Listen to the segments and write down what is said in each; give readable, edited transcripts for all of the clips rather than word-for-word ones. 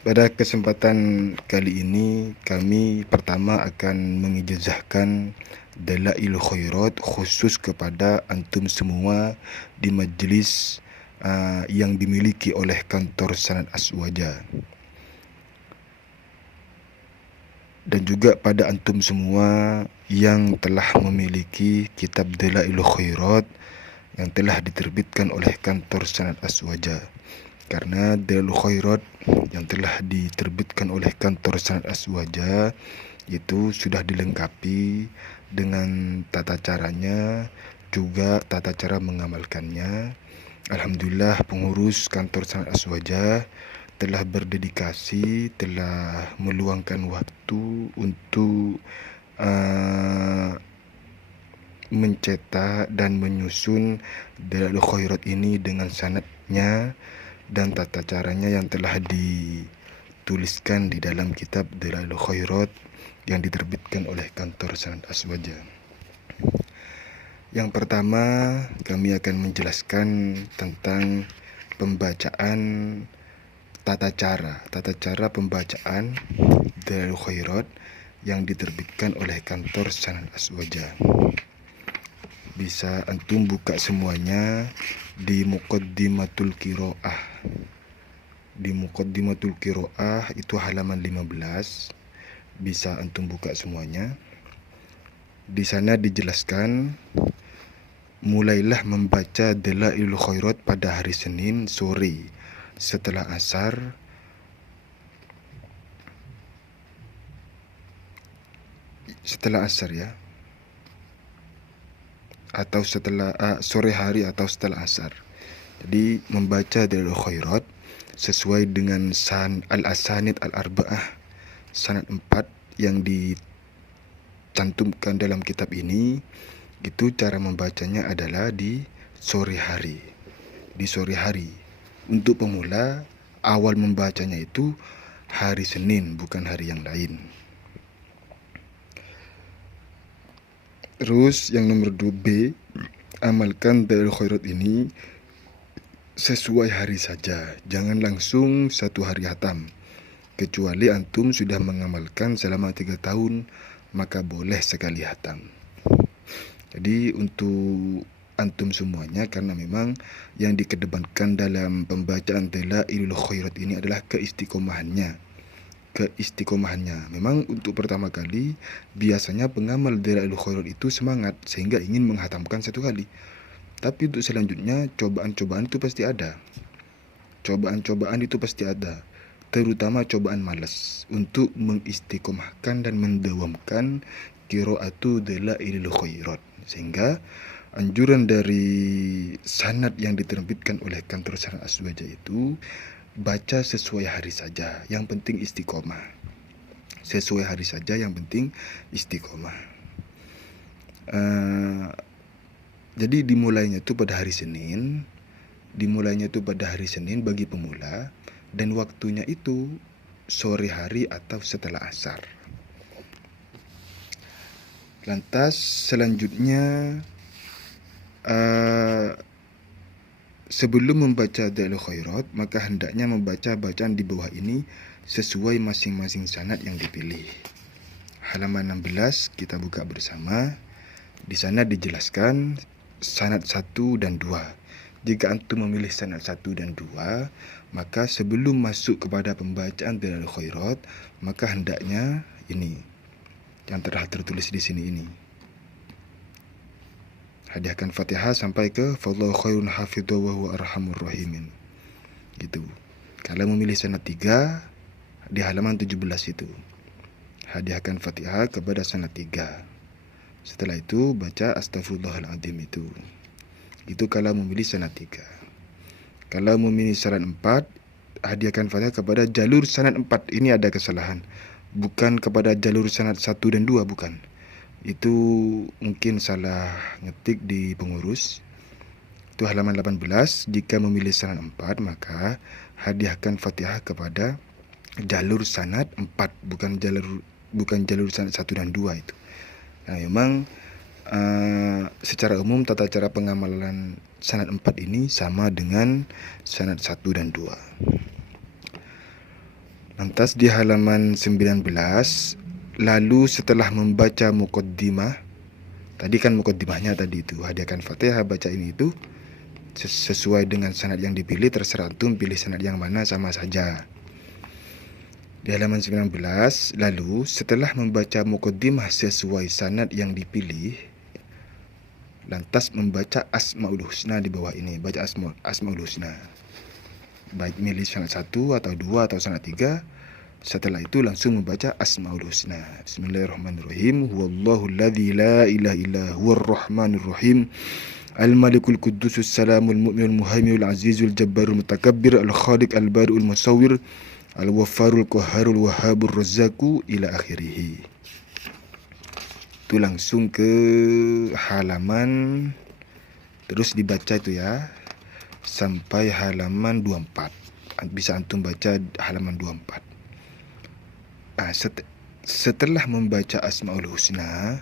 Pada kesempatan kali ini kami pertama akan mengijazahkan Dalail Khairat khusus kepada antum semua di majlis yang dimiliki oleh kantor Sanad Aswaja, dan juga pada antum semua yang telah memiliki kitab Dalail Khairat yang telah diterbitkan oleh kantor Sanad Aswaja. Karena Dalail Khairat yang telah diterbitkan oleh kantor Sanad Aswaja itu sudah dilengkapi dengan tata caranya, juga tata cara mengamalkannya. Alhamdulillah pengurus kantor Sanad Aswaja telah berdedikasi, telah meluangkan waktu untuk mencetak dan menyusun Dalail Khairat ini dengan sanadnya dan tata caranya yang telah dituliskan di dalam kitab Dalail Khairat yang diterbitkan oleh kantor Sanad Aswaja. Yang pertama, kami akan menjelaskan tentang pembacaan tata cara pembacaan Dalail Khairat yang diterbitkan oleh kantor Sanad Aswaja. Bisa antum buka semuanya di Muqaddimatul Qiraah. Di Muqaddimatul Qiraah itu halaman 15. Bisa antum buka semuanya. Di sana dijelaskan, mulailah membaca Dalail Khairat pada hari Senin sore setelah asar ya, atau setelah sore hari atau setelah asar. Jadi membaca Dalail Khairat sesuai dengan al-asanid al-arba'ah, sanad 4 yang dicantumkan dalam kitab ini. Itu cara membacanya adalah di sore hari. Di sore hari. Untuk pemula, awal membacanya itu hari Senin, bukan hari yang lain. Terus yang nomor 2B, amalkan Dalail Khairat ini sesuai hari saja. Jangan langsung satu hari hatam. Kecuali antum sudah mengamalkan selama 3 tahun, maka boleh sekali hatam. Jadi untuk antum semuanya, karena memang yang dikedepankan dalam pembacaan Dalail Khairat ini adalah keistiqomahannya. Memang untuk pertama kali biasanya pengamal Dalail Khairat itu semangat sehingga ingin menghatamkan satu kali. Tapi untuk selanjutnya cobaan-cobaan itu pasti ada. Terutama cobaan malas untuk mengistiqomahkan dan mendawamkan qiraatu Dalail Khairat. Sehingga anjuran dari sanad yang diterbitkan oleh kantor Sanad Aswaja itu, baca sesuai hari saja, yang penting istiqomah. Sesuai hari saja, yang penting istiqomah. Jadi dimulainya itu pada hari Senin. Bagi pemula, dan waktunya itu sore hari atau setelah asar. Lantas selanjutnya, sebelum membaca Dalail Khairat, maka hendaknya membaca bacaan di bawah ini sesuai masing-masing sanad yang dipilih. Halaman 16 kita buka bersama. Di sana dijelaskan sanad 1 dan 2. Jika antum memilih sanad 1 dan 2, maka sebelum masuk kepada pembacaan Dalail Khairat, maka hendaknya ini yang telah tertulis di sini ini. Hadiahkan Fatihah sampai ke Fallahu khairun hafidhu wa huwa arhamur rahimin. Gitu. Kalau memilih sanad 3 di halaman 17 itu. Hadiahkan Fatihah kepada sanad 3. Setelah itu baca Astaghfirullahaladzim itu. Itu kalau memilih sanad 3. Kalau memilih sanad 4, hadiahkan Fatihah kepada jalur sanad 4. Ini ada kesalahan. Bukan kepada jalur sanad 1 dan 2, bukan. Itu mungkin salah ngetik di pengurus. Itu halaman 18. Jika memilih sanad 4, maka hadiahkan Fatihah kepada jalur sanad 4, bukan jalur sanad 1 dan 2 itu. Nah, memang secara umum tata cara pengamalan sanad 4 ini sama dengan sanad 1 dan 2. Lantas di halaman 19, lalu setelah membaca muqaddimah, tadi kan muqaddimahnya tadi itu, hadiahkan Fatihah, baca ini itu sesuai dengan sanad yang dipilih, terserah antum pilih sanad yang mana, sama saja. Di halaman 19, lalu setelah membaca muqaddimah sesuai sanad yang dipilih, lantas membaca Asmaul Husna di bawah ini, baca Asmaul Husna. Baik milih sanad 1 atau 2 atau sanad 3. Setelah itu langsung membaca Asmaul Husna. Bismillahirrahmanirrahim. Huwallahu alladzi la ilaha illa huwar rahmanir rahim. Al-Malikul Quddusus Salamul Mu'minul Muhaiminul Azizul Jabbarul Mutakabbir Al-Khaliq Al-Bari'ul Musawwir Al-Waffarul Qahharul Wahhabur Razzaqu ila akhirih. Itu langsung ke halaman, terus dibaca itu ya sampai halaman 24. Bisa antum baca halaman 24. Setelah membaca Asmaul Husna,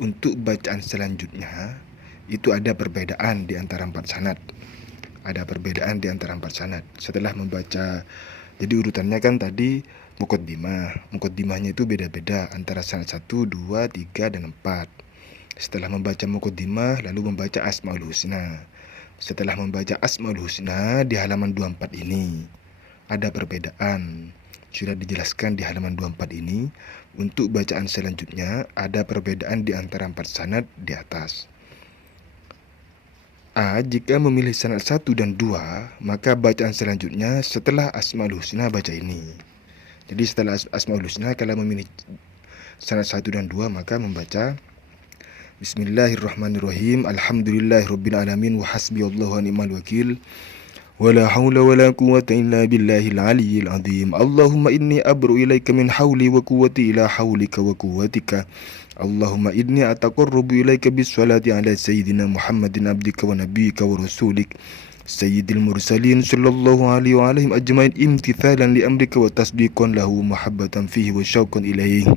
untuk bacaan selanjutnya itu ada perbedaan di antara 4 sanad. Ada perbedaan di antara 4 sanad. Setelah membaca, jadi urutannya kan tadi muqaddimah. Muqaddimahnya itu beda-beda antara sanad 1, 2, 3, dan 4. Setelah membaca muqaddimah, lalu membaca Asmaul Husna. Setelah membaca Asmaul Husna di halaman 24 ini ada perbedaan. Sudah dijelaskan di halaman 24 ini. Untuk bacaan selanjutnya ada perbedaan di antara 4 sanad di atas. Jika memilih sanad 1 dan 2, maka bacaan selanjutnya setelah Asmaul Husna baca ini. Jadi setelah Asmaul Husna, kalau memilih sanad 1 dan 2, maka membaca Bismillahirrahmanirrahim. Alhamdulillahirabbil alamin wa hasbiyallahu wa ni'mal wakil. Wala haula wala quwwata illa billahil aliyyil azim. Allahumma inni abru ilaika min hauli wa quwwati ila haulika wa quwwatika. Allahumma inni ataqarrabu ilaika bis salati ala sayyidina Muhammadin abdika wa nabiyyika wa rasulik sayyidil mursalin sallallahu alaihi wa alaihim ajmain imtithalan li amrika wa tasdiqan lahu mahabbatan fihi wa syauqan ilaihi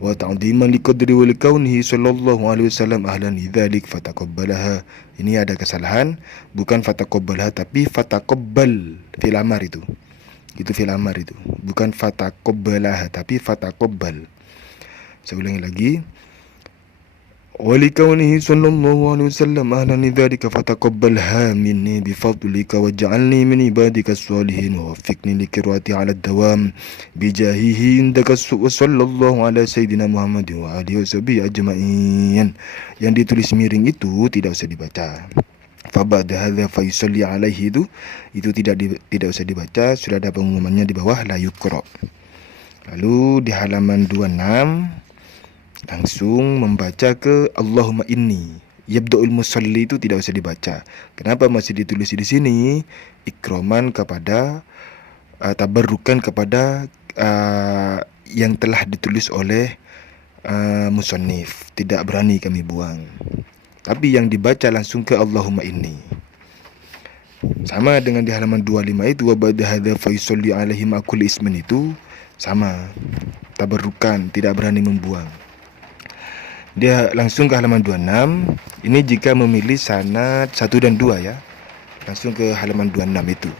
wa ta'dhiman li qadri wa li kaunihi sallallahu alaihi wasallam ahlan lidzalik fataqabbalaha. Ini ada kesalahan, bukan fataqabbalaha tapi fataqabbal fil amar itu. Itu fil amar itu. Bukan fataqabbalaha tapi fataqabbal. Saya ulangi lagi. Wa li kaunihi sallallahu alaihi wasallam ahlan lidzalika fataqabbalha minni bi fadlika waj'alni min ibadika as-salihin wa waffiqni li qiraati 'ala ad-dawam bi jahihi indaka sallallahu ala sayyidina Muhammadin wa alihi washabihi ajma'in. Yang ditulis miring itu tidak usah dibaca. Fa ba'da hadza fa yusalli alaihi, itu tidak usah dibaca, sudah ada pengumumannya di bawah la yuqra. Lalu di halaman 26 langsung membaca ke Allahumma inni. Yabda'ul musalli itu tidak usah dibaca. Kenapa masih ditulis di sini? Ikroman kepada tabarrukan kepada yang telah ditulis oleh musannif. Tidak berani kami buang. Tapi yang dibaca langsung ke Allahumma inni. Sama dengan di halaman 25 itu, wa ba'da hadza fa yusalli alaihim akul ismin, itu sama. Tabarrukan, tidak berani membuang. Dia langsung ke halaman 26. Ini jika memilih sanad 1 dan 2 ya. Langsung ke halaman 26 itu.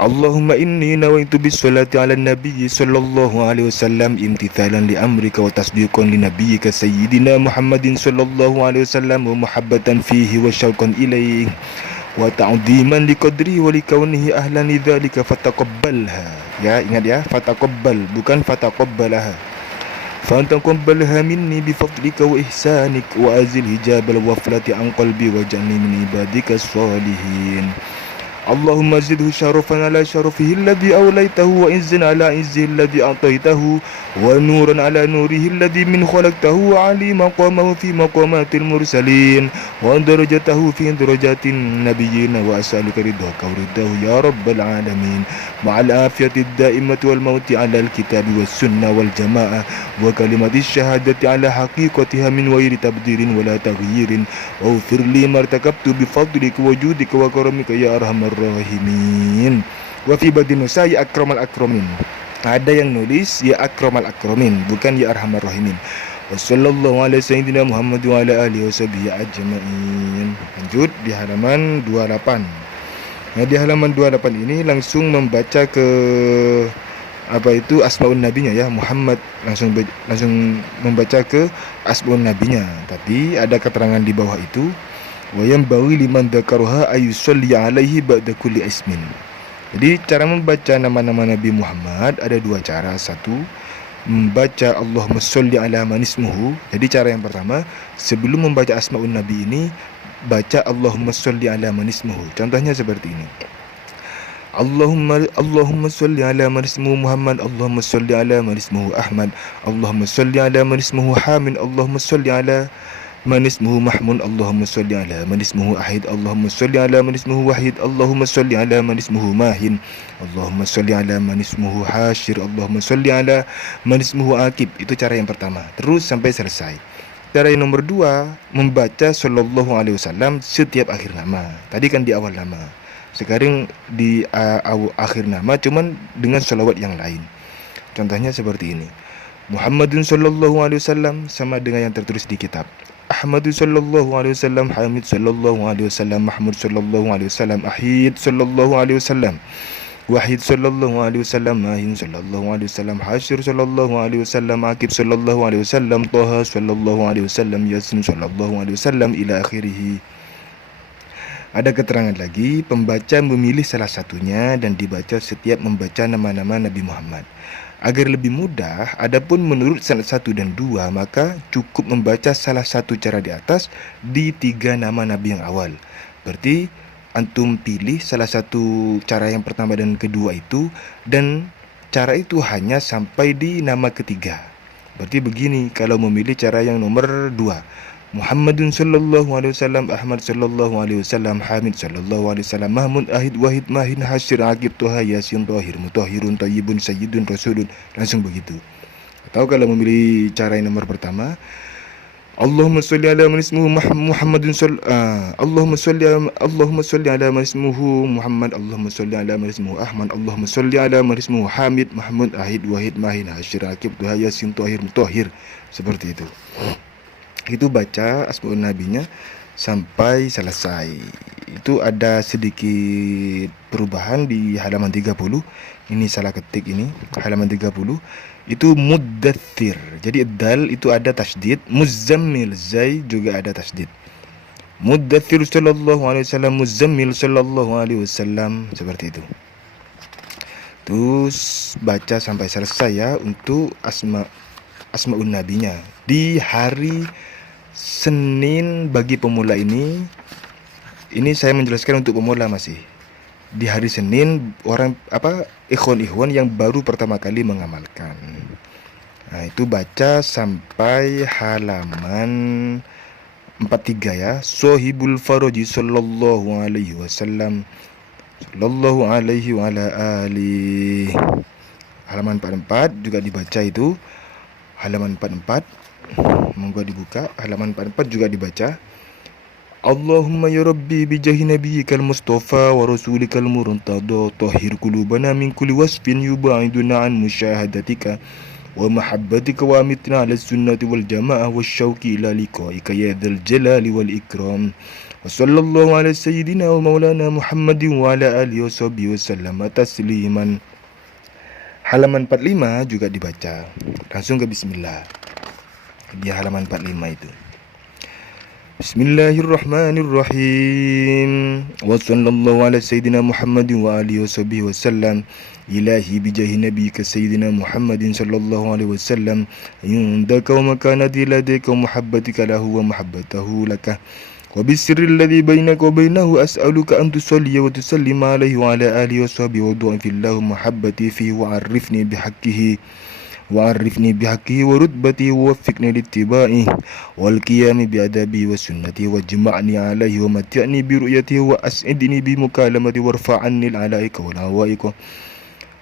Allahumma inni nawaitu bis salati ala nabiyyi sallallahu alaihi wasallam imtithalan li amrika wa tasdiqan li nabiyyika sayyidina Muhammadin sallallahu alaihi wasallam wa muhabbatan fihi wa syauqan ilaihi wa ta'dhiman li qadri wa li kaunihi ahlan lidzalika fataqabbalha. Ya, ingat ya, fataqabbal bukan fataqabbalaha. فَتَقَبَّلْهَا مِنِّي بِفَضْلِكَ وَإِحْسَانِكَ وَأَزِلْ حِجَابَ الْغَفْلَةِ عَنْ قَلْبِي وَاجْعَلْنِي مِنْ عِبَادِكَ الصَّالِحِينَ. اللهم زده شرفا على شرفه الذي أوليته وعزا على عزه الذي أعطيته ونورا على نوره الذي من خلقته وعلي مقامه في مقامات المرسلين ودرجته في درجات النبيين وأسألك رضاك ورضاه يا رب العالمين مع العافية الدائمة والموت على الكتاب والسنة والجماعة وكلمة الشهادة على حقيقتها من غير تبديل ولا تغيير واغفر لي ما ارتكبت بفضلك وجودك وكرمك يا أرحم الراحمين. Wa fi badin nusa ya akramal akramin. Ada yang nulis ya akramal akramin, bukan ya arhamar rahimin. Wassallallahu ala sayyidina Muhammad wa ala alihi washabihi ajma'in. Lanjut di halaman 28. Nah, di halaman 28 ini langsung membaca ke asmaun nabinya ya, Muhammad, langsung membaca ke asmaun nabinya. Tapi ada keterangan di bawah itu, wa yanbaghi liman dzakaraha ayusalli alaihi ba'da kulli ismin. Jadi cara membaca nama-nama Nabi Muhammad ada dua cara. Satu, membaca Allahumma sholli ala man ismuhu. Jadi cara yang pertama, sebelum membaca asmaun nabi ini, baca Allahumma sholli ala man ismuhu. Contohnya seperti ini. Allahumma sholli ala man ismuhu Muhammad, Allahumma sholli ala man ismuhu Ahmad, Allahumma sholli ala man ismuhu Hamid, Allahumma sholli ala man ismuhu Mahmud, Allahumma sholli ala man ismuhu Ahid, Allahumma sholli ala man ismuhu Wahid, Allahumma sholli ala man ismuhu Mahin, Allahumma sholli ala man ismuhu Hashir, Allahumma sholli ala man ismuhu Akib. Itu cara yang pertama, terus sampai selesai. Cara yang nomor dua, membaca sallallahu alaihi wasallam setiap akhir nama. Tadi kan di awal nama, sekarang di akhir nama, cuman dengan sholawat yang lain. Contohnya seperti ini. Muhammadun sallallahu alaihi wasallam sama dengan yang tertulis di kitab. Ahmadu sallallahu alaihi wasallam, Hamid sallallahu alaihi wasallam, Mahmud sallallahu alaihi wasallam, Ahid sallallahu alaihi wasallam, Wahid sallallahu alaihi wasallam, Mahin sallallahu alaihi wasallam, Hashir sallallahu alaihi wasallam, Akib sallallahu alaihi wasallam, Taha sallallahu alaihi wasallam, Yasin sallallahu alaihi wasallam ila akhirih. Ada keterangan lagi, pembaca memilih salah satunya dan dibaca setiap membaca nama-nama Nabi Muhammad. Agar lebih mudah, adapun menurut sanad 1 dan 2, maka cukup membaca salah satu cara di atas di 3 nama Nabi yang awal. Berarti antum pilih salah satu cara yang pertama dan kedua itu, dan cara itu hanya sampai di nama ketiga. Berarti begini, kalau memilih cara yang nomor 2, Muhammadun sallallahu alaihi wasallam, Ahmad sallallahu alaihi wasallam, Hamid sallallahu alaihi wasallam, Mahmud, Ahid, Wahid, Mahin, Hashir, Aqib, Tuha, Yasin, Tahir, Mutahhirun, Tayyibun, Sayyidun, Rasulun. Langsung begitu. Atau kalau memilih cara yang nomor pertama, Allahumma sholli ala man ismuhu Muhammadun Allahumma sholli ala man ismuhu Muhammad, Allahumma sholli ala man ismuhu Ahmad, Allahumma sholli ala man ismuhu Hamid, Mahmud, Ahid, Wahid, Mahin, Hashir, Aqib, Tuha, Yasin, Tahir, Mutahhir. Seperti itu. Itu baca asmaul nabinya sampai selesai. Itu ada sedikit perubahan di halaman 30. Ini salah ketik ini, halaman 30. Itu muddathir. Jadi dal itu ada tasydid, muzammil zai juga ada tasydid. Muddathir sallallahu alaihi wasallam, muzammil sallallahu alaihi wasallam, seperti itu. Terus baca sampai selesai ya untuk asmaul nabinya. Di hari Senin bagi pemula ini saya menjelaskan untuk pemula masih. Di hari Senin ikhwan yang baru pertama kali mengamalkan. Nah, itu baca sampai halaman 43 ya. Sohibul Faroji sallallahu alaihi wasallam, sallallahu alaihi wa ala alihi. Halaman 44 juga dibaca itu. Halaman 44, monggo dibuka. Halaman 44 juga dibaca. Allahumma ya Rabbi bijahi nabiyyikal mustafa wa rasulikal murtada tahhir qulubana min kulli wasfin yubaiduna an musyahadatika wa mahabbatika wa amitna ala sunnati wal jamaah wasyauqi ila liqaika ya dzal jalali wal ikram. Wa sallallahu ala sayyidina wa maulana Muhammadin wa ala alihi wa sahbihi wa sallama tasliman. Halaman 45 juga dibaca. Langsung ke bismillah. Di halaman 45 itu. Bismillahirrahmanirrahim. Wa sallallahu ala sayyidina Muhammadin wa alihi wa sahbihi wa sallam. Ilahi bijahi nabiyyika sayyidina Muhammadin sallallahu alaihi wasallam indaka wa makanati ladayka wa muhabbatika lahu wa muhabbatahu laka wa bisirri alladhi bainaka wa bainahu as'aluka an tusalli wa tusallima alaihi wa ala alihi wa sahbihi wa du'a fillahu muhabbati fihi wa arifni bihaqqihi وعرفني بحقه ورتبته ووفقني لاتباعه والقيام بأدابه وسنته واجمعني عليه ومتعني برؤيته وأسعدني بمكالمته وارفع عني العلائق والعوائق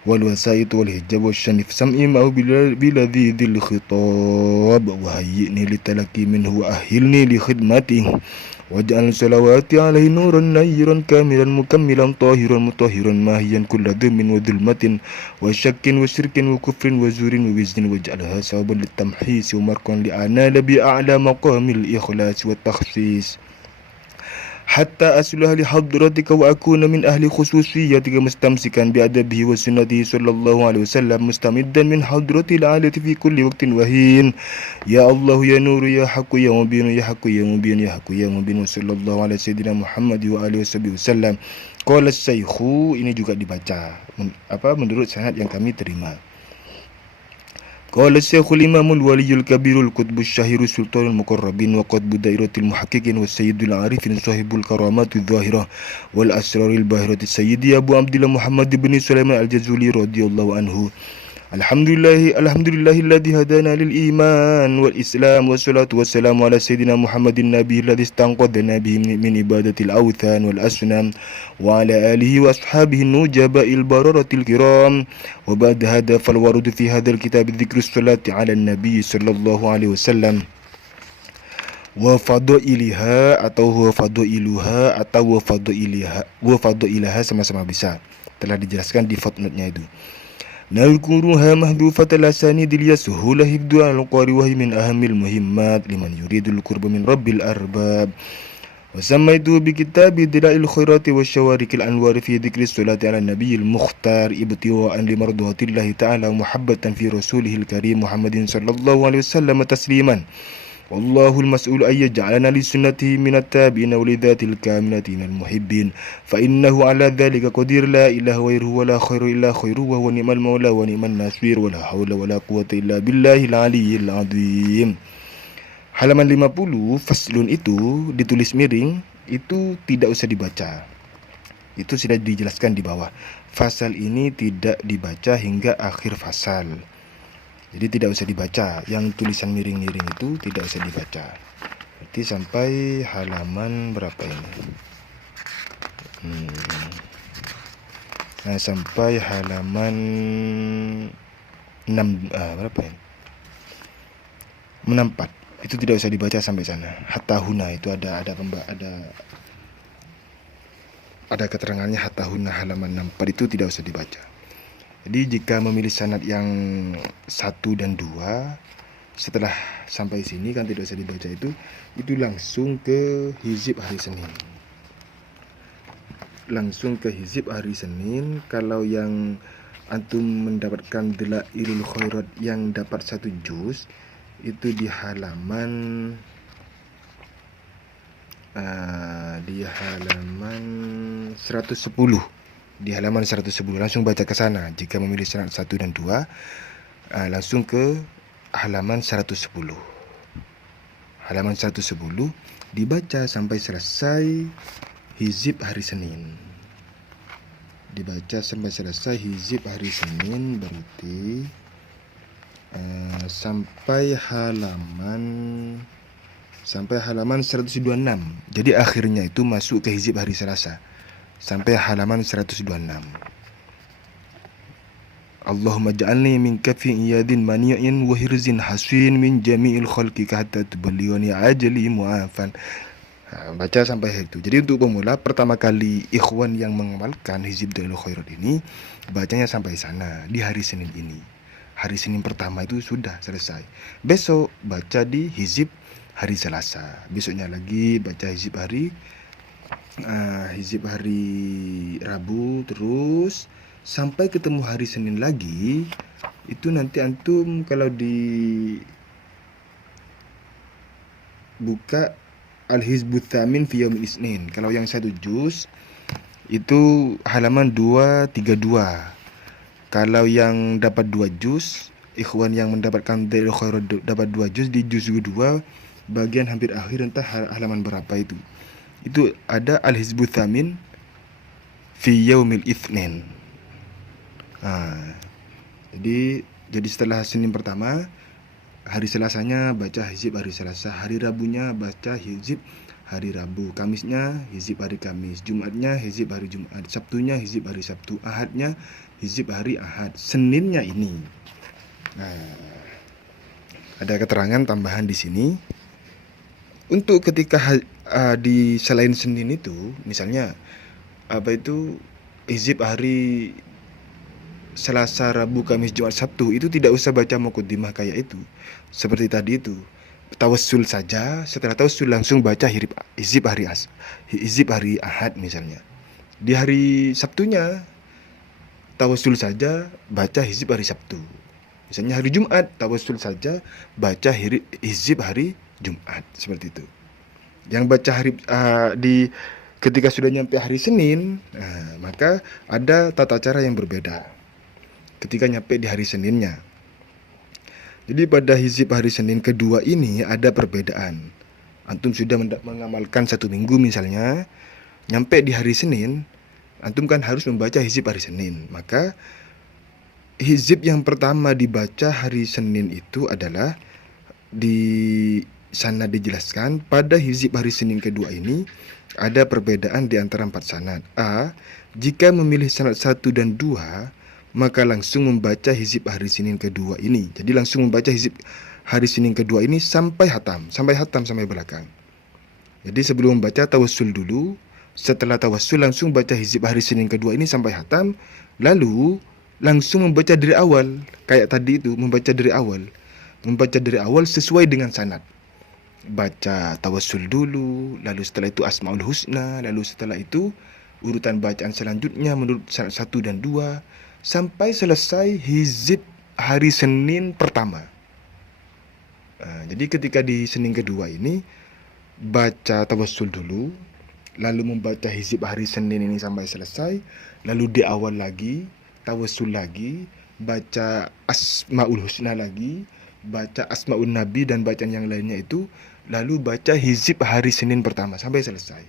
والوسائط والحجاب والشنف سمعي معه بلذيذ الخطاب وهيئني للتلقي منه وأهلني لخدمته واجعل صلواتي عليه نورا نيرا كاملا مكملا طاهرا مطهرا ماهيا كل ذم وظلمة وشك وشرك وكفر وزور ووزن واجعلها سببا للتمحيص ومرقا لأنال بأعلى مقام الإخلاص والتخصيص. hatta asluha li hadratika wa akuna min ahli khususiyatika mustamsikan bi adabihi wa sunnatihi sallallahu alaihi wasallam mustamiddan min hadratil alati fi kulli waqtin wa hin. Ya Allah ya Nur ya Haqqu ya Mubin ya Haqqu ya Mubin ya Haqqu ya Mubin. Sallallahu alaihi sayyidina Muhammad wa alihi wasallam. Qala Syekhu, ini juga dibaca menurut sanad yang kami terima. Qala Syekhul Imamul Waliyul Kabirul Qutbus Syahirus Sultanul Muqarrabin wa Qutbu Dairatil Muhaqqiqin wa Sayyidul Arifin Sahibul Karamatul Zahirah wal Asraril Bahiratis Sayyidi Abu Abdillah Muhammad bin Sulaiman Al-Jazuli radhiyallahu anhu. Alhamdulillahilladzi hadana lil iman wal islam wassalatu wassalamu ala sayyidina Muhammadin nabiyil ladzi istanqadna bihi min ibadatil awthan wal asnam wa ala alihi wa ashabihi nujabail bararatil kiram. Wa ba'd hadha fal warud fi hadzal kitab dzikrus salati ala nabiy sallallahu alaihi wasallam wa fadailaha atau wa fadailuha atau wa fadailaha sama-sama bisa, telah dijelaskan di footnote-nya itu. Nalkuruha mahdhufatal asanidil yasuhula hifdhu al-qari wa min ahamil muhimmat liman yuridul qurba min rabbil arbab. Wa samaitu bi kitabi dalail khairati wa syawarikil anwar fi dzikris salati ala nabiyil mukhtar ibtiwa'an limardhatillahi ta'ala muhabbatan fi rasulihil karim Muhammadin sallallahu alaihi wasallam tasliman. Wallahul mas'ul ay yaj'alana li sunnatihi minat tabi'ina wa lidzatil kamilati minal muhibbin fa innahu ala dzalika qadir. La ilaha ghairuhu wa la khairu illa khairuhu wa huwa ni'mal maula wa ni'man nasir wa la haula wa la quwwata illa billahil aliyyil azim. Halaman 50 faslun itu ditulis miring, itu tidak usah dibaca. Itu sudah dijelaskan di bawah. Fasal ini tidak dibaca hingga akhir fasal. Jadi tidak usah dibaca, yang tulisan miring-miring itu tidak usah dibaca. Berarti sampai halaman berapa ini? Nah, sampai halaman 6 berapa ini? 64. Itu tidak usah dibaca sampai sana. Hatta huna itu ada keterangannya hatta huna halaman 64 itu tidak usah dibaca. Jadi jika memilih sanad yang 1 dan 2, setelah sampai sini kan tidak usah dibaca itu langsung ke hizib hari Senin. Langsung ke hizib hari Senin. Kalau yang antum mendapatkan Dalailul Khairat yang dapat 1 juz, itu di halaman 110. Di halaman 110 langsung baca ke sana. Jika memilih sanad 1 dan 2, langsung ke halaman 110. Halaman 110 dibaca sampai selesai hizib hari Senin. Dibaca sampai selesai hizib hari Senin berarti sampai halaman 126. Jadi akhirnya itu masuk ke hizib hari Selasa. Sampai halaman 126. Allahumma ja'alni min kafin iyadin mani'in wa hirzin hasin min jami'il khalqi hatta tuballighani ajali mu'afan. Baca sampai itu. Jadi untuk pemula pertama kali ikhwan yang mengamalkan hizib Dalailul Khairat ini, bacanya sampai sana di hari Senin ini. Hari Senin pertama itu sudah selesai. Besok baca di hizib hari Selasa. Besoknya lagi baca hizib hari Rabu, terus sampai ketemu hari Senin lagi. Itu nanti antum kalau di buka Al-Hizbut Tsamin fi Yaumil Isnin, kalau yang 1 juz itu halaman 232. Kalau yang dapat 2 juz, ikhwan yang mendapatkan Dalailul Khairat dapat 2 juz, di juz kedua bagian hampir akhir, entah halaman berapa itu ada Al-Hizbut Tsamin fi Yaumil Itsnin. Jadi setelah Senin pertama, hari Selasanya baca hizib hari Selasa, hari Rabunya baca hizib hari Rabu, Kamisnya hizib hari Kamis, Jumatnya hizib hari Jumat, Sabtunya hizib hari Sabtu, Ahadnya hizib hari Ahad, Seninnya ini. Ada keterangan tambahan di sini. Untuk ketika di selain Senin itu, misalnya hizib hari Selasa, Rabu, Kamis, Jumat, Sabtu, itu tidak usah baca muqaddimah kayak itu. Seperti tadi itu, tawassul saja, setelah tawassul langsung baca hizib hari Ahad misalnya. Di hari Sabtunya tawassul saja, baca hizib hari Sabtu. Misalnya hari Jumat, tawassul saja, baca hizib hari Jumat, seperti itu. Yang baca ketika sudah nyampe hari Senin, maka ada tata cara yang berbeda ketika nyampe di hari Seninnya. Jadi pada hizib hari Senin kedua ini ada perbedaan. Antum sudah mengamalkan 1 minggu misalnya, nyampe di hari Senin, antum kan harus membaca hizib hari Senin. Maka hizib yang pertama dibaca hari Senin itu adalah, di sana dijelaskan pada hizib hari Senin kedua ini ada perbedaan di antara 4 sanad. A. Jika memilih sanad 1 dan 2, maka langsung membaca hizib hari Senin kedua ini. Jadi langsung membaca hizib hari Senin kedua ini sampai hatam sampai belakang. Jadi sebelum membaca tawassul dulu, setelah tawassul langsung baca hizib hari Senin kedua ini sampai hatam, lalu langsung membaca dari awal. Kayak tadi itu, membaca dari awal sesuai dengan sanad. Baca tawassul dulu, lalu setelah itu Asmaul Husna, lalu setelah itu urutan bacaan selanjutnya menurut sanad 1 dan 2 sampai selesai hizib hari Senin pertama. Jadi ketika di Senin kedua ini baca tawassul dulu, lalu membaca hizib hari Senin ini sampai selesai, lalu di awal lagi tawassul lagi, baca Asmaul Husna lagi, baca Asmaul Nabi dan bacaan yang lainnya itu, lalu baca hizib hari Senin pertama sampai selesai.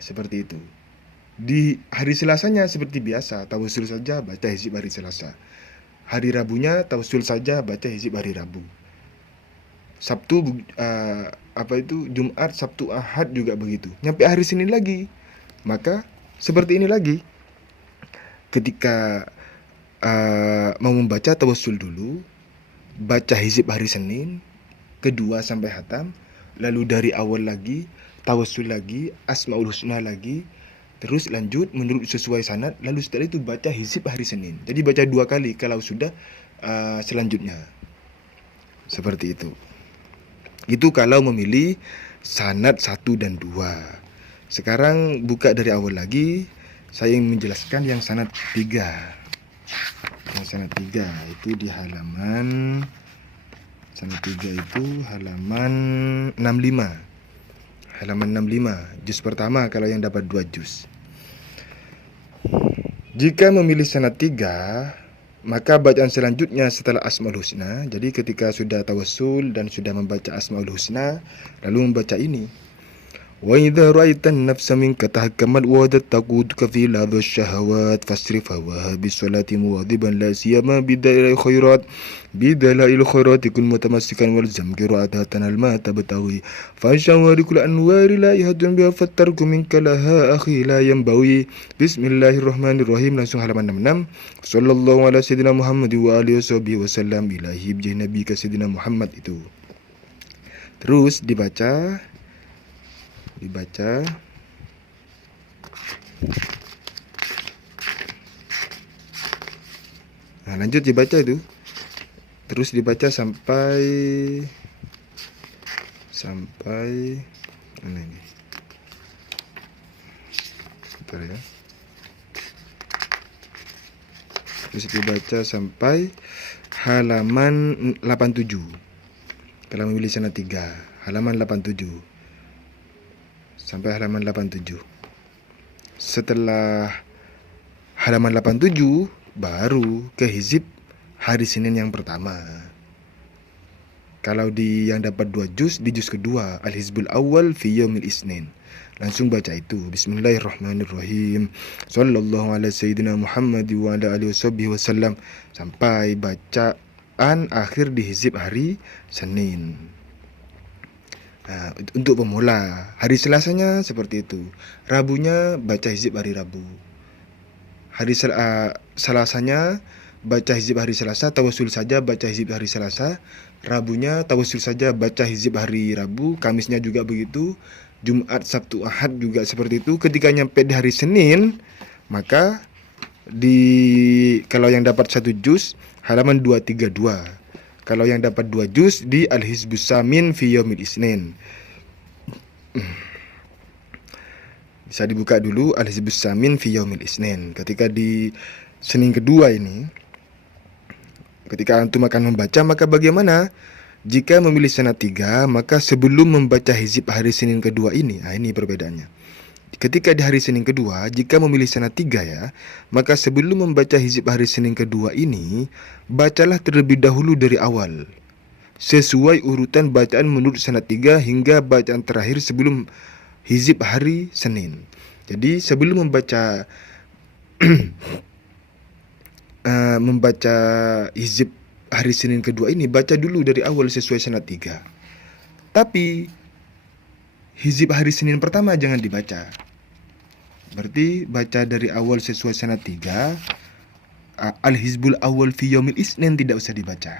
Seperti itu. Di hari Selasanya seperti biasa, tawassul saja, baca hizib hari Selasa. Hari Rabunya tawassul saja, baca hizib hari Rabu. Sabtu Jumat, Sabtu, Ahad juga begitu. Nyampe hari Senin lagi, maka seperti ini lagi. Ketika mau membaca tawassul dulu, baca hizib hari Senin kedua sampai hatam, lalu dari awal lagi tawassul lagi, Asmaul Husna lagi, terus lanjut menurut sesuai sanad, lalu setelah itu baca hizib hari Senin. Jadi baca 2 kali kalau sudah selanjutnya. Seperti itu. Itu kalau memilih sanad 1 dan 2. Sekarang buka dari awal lagi, saya ingin menjelaskan yang sanad 3. Yang sanad 3 itu di halaman sanad 3 itu halaman 65. Halaman 65, juz pertama kalau yang dapat 2 juz. Jika memilih sanad 3, maka bacaan selanjutnya setelah Asmaul Husna, jadi ketika sudah tawassul dan sudah membaca Asmaul Husna, lalu membaca ini. Wa idza ra'aitan nafsa minka tahakkamat wa taquduka fi ladhi syahawat fasrifha wa bi salati muwadhiban la siyama bidalail khairat kun mutamassikan wal zam qira'atan al ma tabtawi fa shawarikul anwari la yahdun bi fattarku minka laha akhi la yanbawi. Bismillahirrahmanirrahim. Langsung halaman 66. Sallallahu ala sayyidina Muhammad wa alihi wasallam ilahi bi nabi ka sayyidina Muhammad itu. Terus dibaca. Nah, lanjut dibaca itu. Terus dibaca sampai mana ini? Bentar ya. Terus dibaca sampai halaman 87. Kalau memilih sanad 3, halaman 87. Sampai halaman 87. Setelah halaman 87 baru ke hizib hari Senin yang pertama. Kalau yang dapat 2 juz, di juz kedua Al-Hizbul Awal fi Yaumil Isnin. Langsung baca itu. Bismillahirrahmanirrahim. Sallallahu ala sayyidina Muhammad wa ala alihi wasallam sampai bacaan akhir di hizib hari Senin. Untuk pemula, hari Selasanya seperti itu. Rabunya baca hizib hari Rabu. Hari Selasanya baca hizib hari Selasa, tawassul saja baca hizib hari Selasa. Rabunya tawassul saja baca hizib hari Rabu. Kamisnya juga begitu. Jumat, Sabtu, Ahad juga seperti itu. Ketika nyampe di hari Senin, maka kalau yang dapat 1 juz halaman 232. Kalau yang dapat 2 juz di Al-Hizbus Samin fi Yaumil Isnin. Bisa dibuka dulu Al-Hizbus Samin fi Yaumil Isnin. Ketika di Senin kedua ini, ketika antum akan membaca, maka bagaimana? Jika memilih sanad 3, maka sebelum membaca hizib hari Senin kedua ini, ini perbedaannya. Ketika di hari Senin kedua, jika memilih sanad 3 ya, maka sebelum membaca hizib hari Senin kedua ini, bacalah terlebih dahulu dari awal, sesuai urutan bacaan menurut sanad 3 hingga bacaan terakhir sebelum hizib hari Senin. Jadi sebelum membaca membaca hizib hari Senin kedua ini, baca dulu dari awal sesuai sanad 3. Tapi hizib hari Senin pertama jangan dibaca. Berarti baca dari awal sesuai sanad 3. Al-Hizbul Awal fi Yaumil Isnin tidak usah dibaca.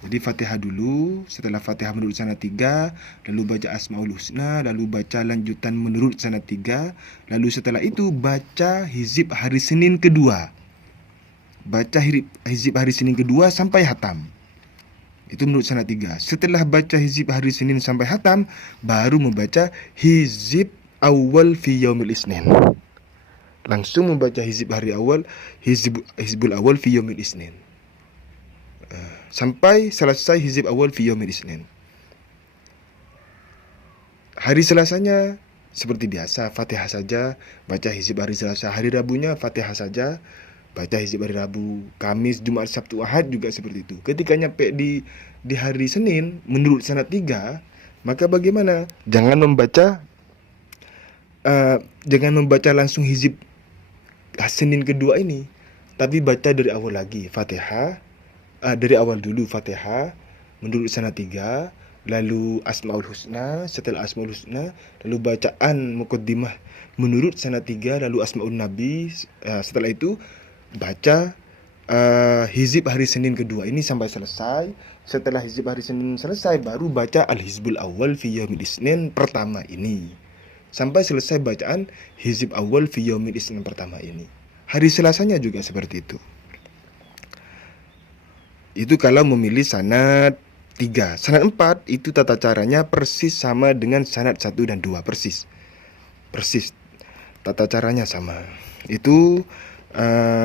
Jadi Fatihah dulu, setelah Fatihah menurut sanad 3, lalu baca Asmaul Husna, lalu baca lanjutan menurut sanad 3, lalu setelah itu baca hizib hari Senin kedua. Baca hizib hari Senin kedua sampai hatam. Itu menurut sanad 3. Setelah baca hizib hari Senin sampai hatam, baru membaca hizib awal fi Yaumil Isnin. Langsung membaca hizib hari awal, hizbul awal fi Yaumil Isnin. Sampai selesai hizib awal fi Yaumil Isnin. Hari Selasanya seperti biasa, Fatihah saja, baca hizib hari Selasa. Hari Rabunya Fatihah saja, baca hizib hari Rabu. Kamis, Jumat, Sabtu, Ahad juga seperti itu. Ketika nyampe di hari Senin menurut sanad 3, maka bagaimana? Jangan membaca langsung hizib Senin kedua ini, tapi baca dari awal lagi. Fatihah, dari awal dulu Fatihah menurut sanad 3, lalu Asmaul Husna, setelah Asmaul Husna lalu bacaan muqaddimah menurut sanad 3, lalu Asmaul Nabi. Setelah itu baca hizib hari Senin kedua ini sampai selesai. Setelah hizib hari Senin selesai, baru baca Al-Hizbul Awal fi Yaumil Isnin pertama ini, sampai selesai bacaan hizib awal fi Yaumil Isnin pertama ini. Hari Selasanya juga seperti itu. Itu kalau memilih sanad 3. Sanad 4 itu tata caranya persis sama dengan sanad 1 dan 2, persis. Tata caranya sama. Itu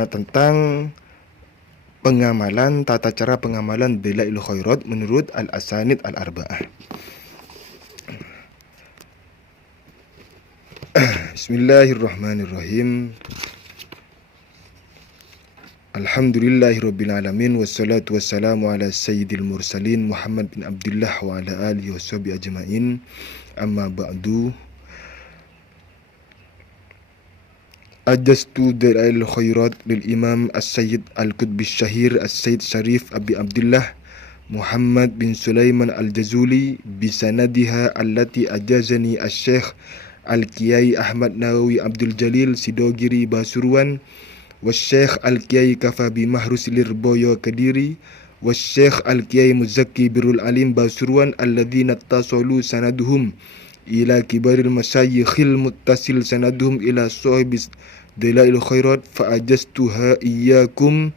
tentang tata cara pengamalan Dalailul Khairat menurut Al-Asanid Al-Arba'ah. Bismillahirrahmanirrahim. Alhamdulillahirabbil alamin, wassalatu wassalamu ala sayyidil mursalin Muhammad bin Abdullah wa ala alihi washabihi ajmain. Amma ba'du. Ajastu Dalailul Khairat lil Imam As-Sayyid Al-Qutbi Syahir As-Sayyid Syarif Abi Abdullah Muhammad bin Sulaiman Al-Jazuli bisanadiha allati ajazani Asy-Syaikh Al-Kiai Ahmad Nawawi Abdul Jalil Sidogiri Basuruan Wasy-Syaikh Al-Kiai Kafabi Mahrus Lirboyo Kediri Wasy-Syaikh Al-Kiai Muzakki Birrul Alim Basuruan alladzina tasalu sanaduhum ila kibaril masyayikhil muttasil sanaduhum ila sahibis Dalailul Khairat fa ajastuha iyyakum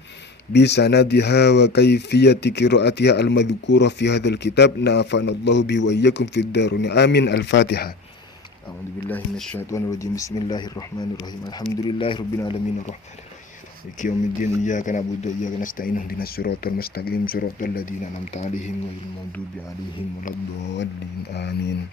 bisanadiha wa kayfiyati qiraatiha al-madhkura fi hadzal kitab. Nafa'anallahu bihi wa iyyakum fid darin. Amin. Al-Fatihah. A'udzubillahi minasyaitonir rajim. Bismillahirrahmanirrahim. Alhamdulillahirabbil alamin arrahmanirrahim. Maliki yaumiddin. Iyyaka na'budu wa iyyaka nasta'in. Ihdinas siratal mustaqim. Siratal ladzina an'amta 'alaihim ghairil maghdubi 'alaihim waladdallin. Amin.